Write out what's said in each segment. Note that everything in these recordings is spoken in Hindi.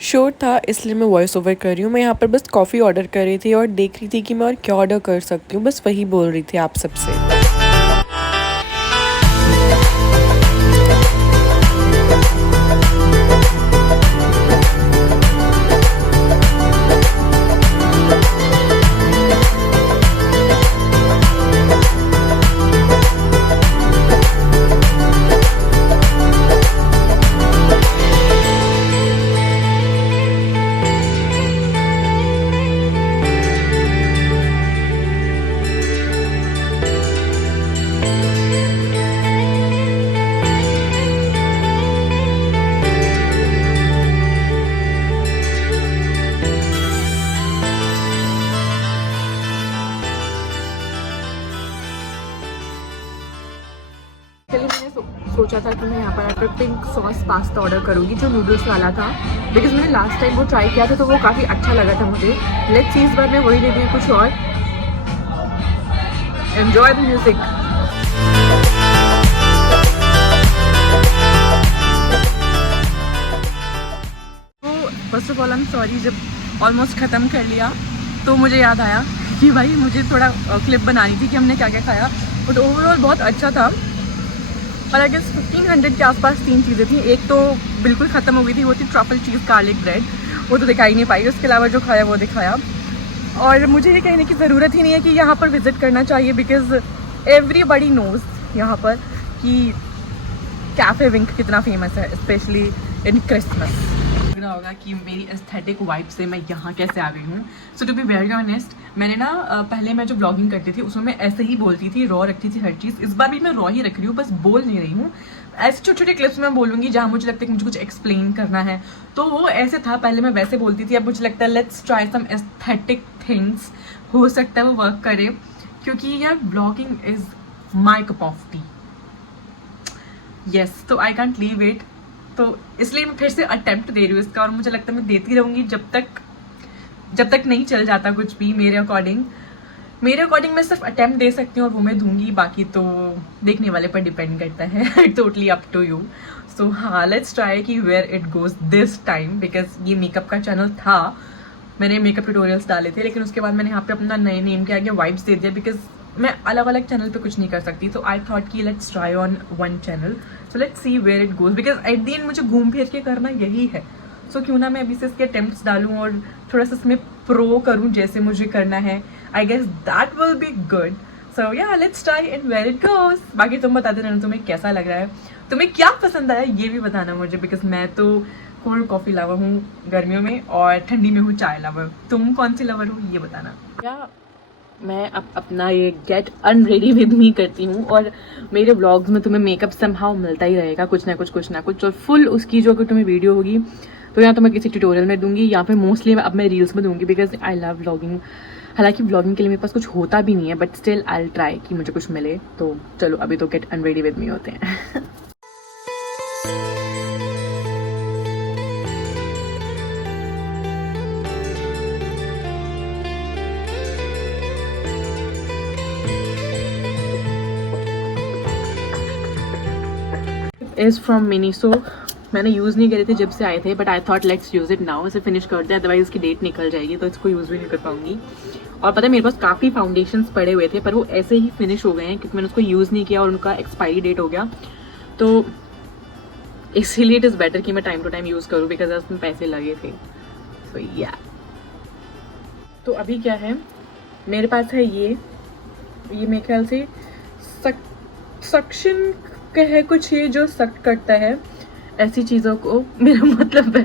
शूट था इसलिए मैं वॉइस ओवर कर रही हूँ। मैं यहाँ पर बस कॉफ़ी ऑर्डर कर रही थी और देख रही थी कि मैं और क्या ऑर्डर कर सकती हूँ, बस वही बोल रही थी आप सबसे। चलिए मैंने सोचा था कि मैं यहाँ पर आकर पिंक सॉस पास्ता ऑर्डर करूँगी जो नूडल्स वाला था, बिकॉज मैंने लास्ट टाइम वो ट्राई किया था तो वो काफ़ी अच्छा लगा था मुझे। लेट्स सी इस बार मैं वही ले रही कुछ और। Enjoy the music. तो first of all I am sorry, जब ऑलमोस्ट ख़त्म कर लिया तो मुझे याद आया कि भाई मुझे थोड़ा क्लिप बनानी थी कि हमने क्या क्या खाया, बट ओवरऑल बहुत अच्छा था। और आई गेस 1500 के आसपास 3 चीज़ें थी। एक तो बिल्कुल ख़त्म हो गई थी, वो थी ट्रफल चीज़ गार्लिक ब्रेड, वो तो दिखाई नहीं पाई। उसके अलावा जो खाया वो दिखाया। और मुझे ये कहने की ज़रूरत ही नहीं है कि यहाँ पर विज़िट करना चाहिए, बिकॉज़ एवरीबडी नोज़ यहाँ पर कि कैफ़े विंक कितना फेमस है, स्पेशली इन क्रिसमस। लग रहा होगा कि मेरी एस्थेटिक वाइब से मैं यहाँ कैसे आ गई हूँ। सो टू बी वेरी ऑनेस्ट, मैंने ना पहले मैं जो ब्लॉगिंग करती थी उसमें मैं ऐसे ही बोलती थी, रॉ रखती थी हर चीज़। इस बार भी मैं रॉ ही रख रही हूँ, बस बोल नहीं रही हूँ। ऐसे छोटे छोटे क्लिप्स में बोलूँगी जहाँ मुझे लगता है कि मुझे कुछ एक्सप्लेन करना है, तो वो ऐसे था। पहले मैं वैसे बोलती थी, अब मुझे लगता है let's try some aesthetic things, हो सकता है वो वर्क करे, क्योंकि यार blogging is my cup of tea. Yes, तो आई कांट लीव इट, तो इसलिए मैं फिर से अटेम्प्ट दे रही हूँ इसका। और मुझे लगता है मैं देती रहूँगी जब तक नहीं चल जाता कुछ भी। मेरे अकॉर्डिंग मैं सिर्फ अटेम्प्ट दे सकती हूँ और वो मैं दूंगी, बाकी तो देखने वाले पर डिपेंड करता है। Totally up to you. So हाँ, लेट्स ट्राई कि where it goes this time, because ये मेकअप का चैनल था, मैंने मेकअप ट्यूटोरियल्स डाले थे, लेकिन उसके बाद मैंने यहाँ पे अपना नए नेम के आगे वाइब्स दे दिया, बिकॉज मैं अलग अलग चैनल पे कुछ नहीं कर सकती। तो आई थॉट कि let's try on one channel, so let's see where it goes, because at the end मुझे घूम फिर के करना यही है। सो क्यों ना मैं अभी से इसके अटेम्प्ट्स डालूँ और थोड़ा सा इसमें प्रो करूँ जैसे मुझे करना है। I guess that will be good. So yeah let's try and where it goes. बाकी तुम बता देना तुम्हें कैसा लग रहा है, तुम्हें क्या पसंद आया ये भी बताना मुझे, बिकॉज मैं तो कोल्ड कॉफ़ी लवर हूँ गर्मियों में और ठंडी में हूँ चाय लवर। तुम कौन सी लवर हो ये बताना। या मैं अब अपना ये गेट अनरेडी विद मी करती हूँ, और मेरे व्लॉग्स में तुम्हें मेकअप समहाउ मिलता ही रहेगा, कुछ ना कुछ। और फुल उसकी जो अगर तुम्हें वीडियो होगी तो या तो मैं किसी ट्यूटोरियल में दूंगी या फिर मोस्टली अब मैं रील्स में दूंगी, बिकॉज आई लव व्लॉगिंग। हालांकि व्लॉगिंग के लिए मेरे पास कुछ होता भी नहीं है, बट स्टिल आई ट्राई कि मुझे कुछ मिले। तो चलो अभी तो गेट अनरेडी विद मी होते हैं। Is from Miniso. मैंने यूज़ नहीं करे थे जब से आए थे, but I thought let's use it now. इसे फिनिश कर दे, अदरवाइज इसकी डेट निकल जाएगी तो इसको यूज़ भी नहीं कर पाऊंगी। और पता है मेरे पास काफ़ी फाउंडेशंस पड़े हुए थे, पर वो ऐसे ही फिनिश हो गए हैं क्योंकि मैंने उसको यूज़ नहीं किया और उनका एक्सपायरी डेट हो गया। तो इसीलिए इट इज़ बेटर कि मैं टाइम टू टाइम यूज़ करूँ, बिकॉज उसमें पैसे लगे थे। सो या तो अभी क्या है मेरे पास है ये मेरे ख्याल से सक्शन का है कुछ, ये जो सक करता है ऐसी चीज़ों को। मेरा मतलब है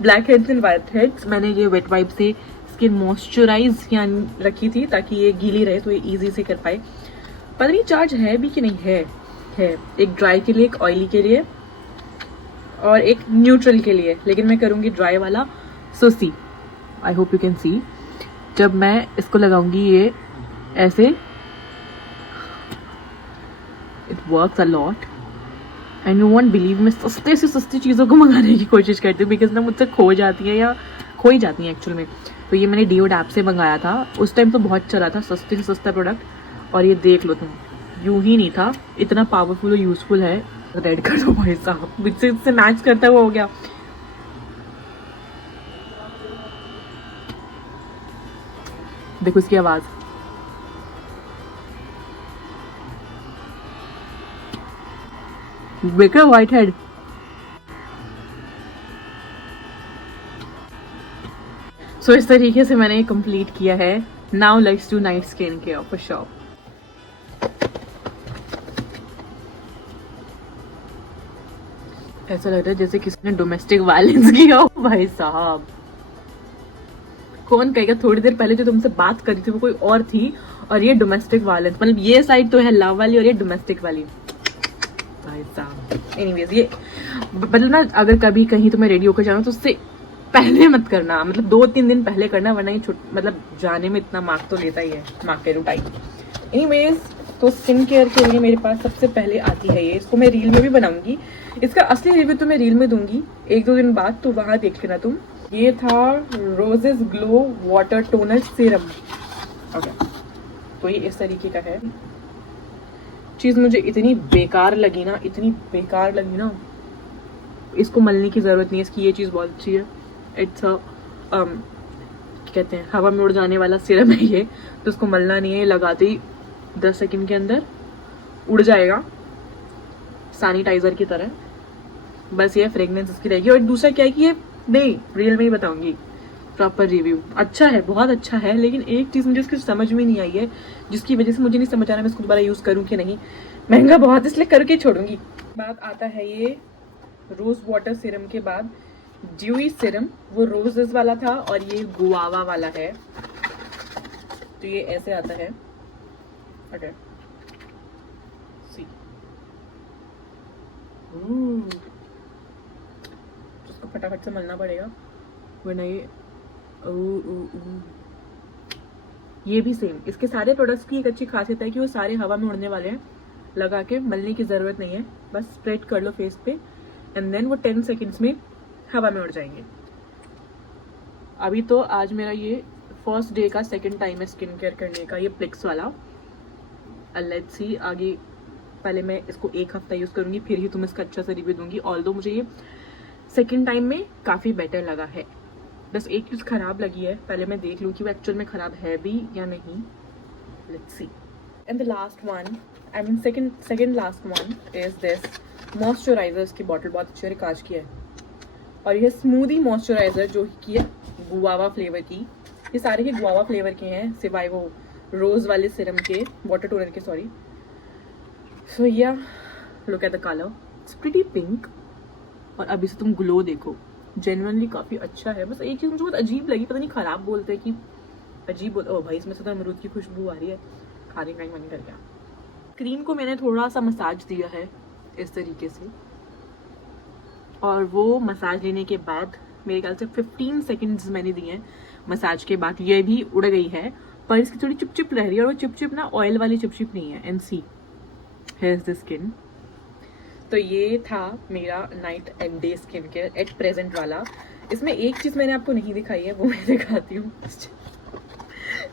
black heads and white heads. मैंने ये वेट वाइप से स्किन मॉइस्चराइज यहाँ रखी थी ताकि ये गीली रहे तो ये इजी से कर पाए। पता नहीं चार्ज है भी कि नहीं है। एक ड्राई के लिए, एक ऑयली के लिए और एक न्यूट्रल के लिए, लेकिन मैं करूँगी ड्राई वाला। So see, I hope you can see, जब मैं इसको लगाऊंगी ये ऐसे, it works a lot and you want believe. मैं सस्ते से सस्ती चीज़ों को मंगाने की कोशिश करती हूँ, बिकॉज ना मुझसे खो ही जाती हैं एक्चुअल में। तो ये मैंने डिओड ऐप से मंगाया था, उस टाइम तो बहुत चला था सस्ते से सस्ता प्रोडक्ट। और ये देख लो तुम, यूं ही नहीं था, इतना पावरफुल और यूजफुल है। रेड कर दो भाई साहब, मुझसे इससे मैच करता हुआ हो गया। देखो इसकी आवाज, बेकर व्हाइट हेड। सो इस तरीके से मैंने ये कंप्लीट किया है। Now let's do night skin care for sure. ऐसा लग रहा है जैसे किसी ने डोमेस्टिक वायलेंस किया हो भाई साहब। कौन कहेगा थोड़ी देर पहले जो तुमसे बात करी थी वो कोई और थी, और ये डोमेस्टिक वायलेंस, मतलब ये साइड तो है लव वाली और ये डोमेस्टिक वाली भाई साहब। एनीवेज ये मतलब ना, अगर कभी कहीं तुम्हें रेडी होकर जाना तो उससे पहले मत करना, मतलब 2-3 दिन पहले करना, वरना ये मतलब जाने में इतना मार्क तो लेता ही है, मार्क के टाइम। एनीवेज तो स्किन केयर के लिए मेरे पास सबसे पहले आती है ये, इसको मैं रील में भी बनाऊंगी, इसका असली रिव्यू तो मैं रील में दूंगी 1-2 दिन बाद, तो वहां देख लेना तुम। ये था roses glow water toner serum. Okay, तो ये इस तरीके का है। चीज मुझे इतनी बेकार लगी ना, इतनी बेकार लगी ना, इसको मलने की जरूरत नहीं है, इसकी ये चीज बहुत अच्छी है। इट्स कहते हैं हवा में उड़ जाने वाला सिरम है ये, तो उसको मलना नहीं है, लगाते ही 10 सेकंड के अंदर उड़ जाएगा सैनिटाइजर की तरह। बस ये फ्रेगनेंस इसकी रहेगी। और दूसरा क्या है कि ये नहीं, रियल में ही बताऊंगी प्रॉपर रिव्यू। अच्छा है, बहुत अच्छा है, लेकिन एक चीज मुझे इसकी समझ में नहीं आई है, जिसकी वजह से मुझे नहीं समझ आ रहा मैं इसको दोबारा यूज करूँ कि नहीं। महंगा बहुत, इसलिए करके छोड़ूंगी। बात आता है ये रोज वाटर सिरम के बाद ड्यूई सिरम, वो रोजेस वाला था और ये गुआवा वाला है। तो ये ऐसे आता है। ओके सी, उसको फटाफट से मलना पड़ेगा वरना ये भी सेम। इसके सारे प्रोडक्ट्स की एक अच्छी खासियत है कि वो सारे हवा में उड़ने वाले हैं, लगा के मलने की जरूरत नहीं है, बस स्प्रेड कर लो फेस पे एंड देन वो 10 सेकेंड्स में हवा में उड़ जाएंगे। अभी तो आज मेरा ये फर्स्ट डे का सेकंड टाइम है स्किन केयर करने का, ये प्लिक्स वाला। लेट्स सी आगे, पहले मैं इसको 1 हफ्ता यूज करूंगी, फिर ही तुम इसका अच्छा सा रिव्यू दूंगी। ऑल्दो मुझे ये सेकंड टाइम में काफी बेटर लगा है। बस एक चीज खराब लगी है, पहले मैं देख लूं कि वो एक्चुअल में खराब है भी या नहीं। Let's see. And the last one, I mean second last one is this moisturiser. इसकी बॉटल बहुत अच्छी है, कांच की है, और यह स्मूदी मॉइस्चराइजर जो कि है गुआवा फ्लेवर की। ये सारे के गुआवा फ्लेवर के हैं सिवाय वो रोज वाले सिरम के, वाटर टोनर के, सॉरी। सो या look at the colour, it's pretty pink. और अभी से तुम ग्लो देखो, जेन्युइनली काफी अच्छा है। बस एक चीज मुझे बहुत अजीब लगी, पता नहीं खराब बोलते हैं कि अजीब बोलते। ओ भाई, इसमें से तो अमरूद की खुशबू आ रही है, खाने का मन कर गया। क्रीम को मैंने थोड़ा सा मसाज दिया है इस तरीके से, और वो मसाज लेने के बाद मेरे ख्याल से 15 सेकंड्स मैंने दिए हैं मसाज के बाद। ये भी उड़ गई है, पर इसकी थोड़ी चिपचिप रह रही है, और वो चिपचिप ना ऑयल वाली चिपचिप नहीं है। And see here is the skin. तो ये था मेरा night and day skin care at present वाला। इसमें एक चीज मैंने आपको नहीं दिखाई है, वो मैं दिखाती हूँ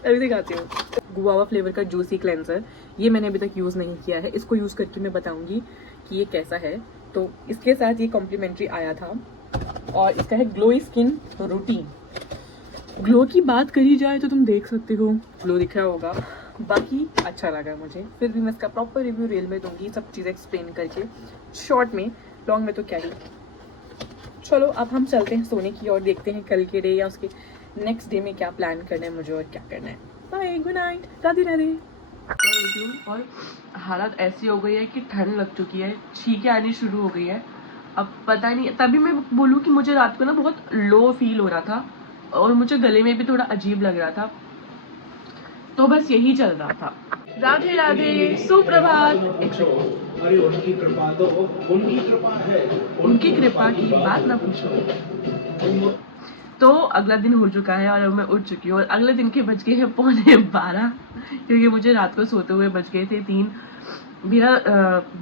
अभी दिखाती हूँ। गुआवा फ्लेवर का जूसी क्लेंजर, ये मैंने अभी तक यूज नहीं किया है, इसको यूज करके मैं बताऊंगी कि ये कैसा है। तो इसके साथ ये कॉम्प्लीमेंट्री आया था, और इसका है ग्लोई स्किन रूटीन। ग्लो की बात करी जाए तो तुम देख सकते हो ग्लो दिख रहा होगा, बाकी अच्छा लगा मुझे। फिर भी मैं इसका प्रॉपर रिव्यू रील में दूंगी, सब चीज़ें एक्सप्लेन करके, शॉर्ट में, लॉन्ग में तो क्या ही। चलो अब हम चलते हैं सोने की और देखते हैं कल के डे या उसके नेक्स्ट डे में क्या प्लान करना है मुझे और क्या करना है। Bye, good night, Radhe Radhe. और हालत ऐसी हो गई है कि ठंड लग चुकी है, छींकें आनी शुरू हो गई है। अब पता नहीं, तभी मैं बोलूँ कि मुझे रात को ना बहुत लो फील हो रहा था, और मुझे गले में भी थोड़ा अजीब लग रहा था, तो बस यही चल रहा था। राधे राधे, सुप्रभात। अरे उनकी कृपा तो उनकी कृपा है, उनकी कृपा की बात ना पूछो। तो अगला दिन हो चुका है और अब मैं उठ चुकी हूँ, और अगले दिन के बज गए हैं 11:15, क्योंकि मुझे रात को सोते हुए बज गए थे 3। मेरा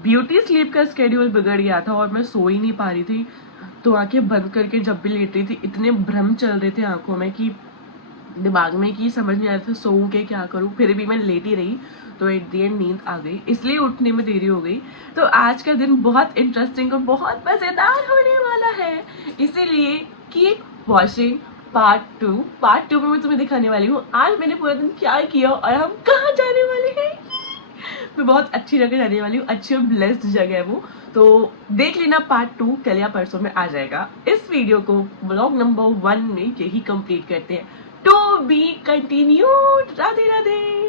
ब्यूटी स्लीप का स्केड्यूल बिगड़ गया था और मैं सो ही नहीं पा रही थी। तो आंखें बंद करके जब भी लेट रही थी, इतने भ्रम चल रहे थे आंखों में कि दिमाग में कि समझ नहीं आ रहा था सोऊं के क्या करूं। फिर भी मैं लेटी रही, तो एट दी एंड नींद आ गई, इसलिए उठने में देरी हो गई। तो आज का दिन बहुत इंटरेस्टिंग और बहुत मजेदार होने वाला है, इसीलिए कीप वॉचिंग पार्ट टू में मैं तुम्हें दिखाने वाली हूँ आज मैंने पूरा दिन क्या किया और हम कहाँ जाने वाले हैं। मैं बहुत अच्छी जगह जाने वाली हूँ, अच्छी और ब्लेस्ड जगह है वो, तो देख लेना पार्ट 2 कल या परसों में आ जाएगा। इस वीडियो को व्लॉग नंबर 1 में यही कंप्लीट करते हैं। To be continued. Radhe Radhe.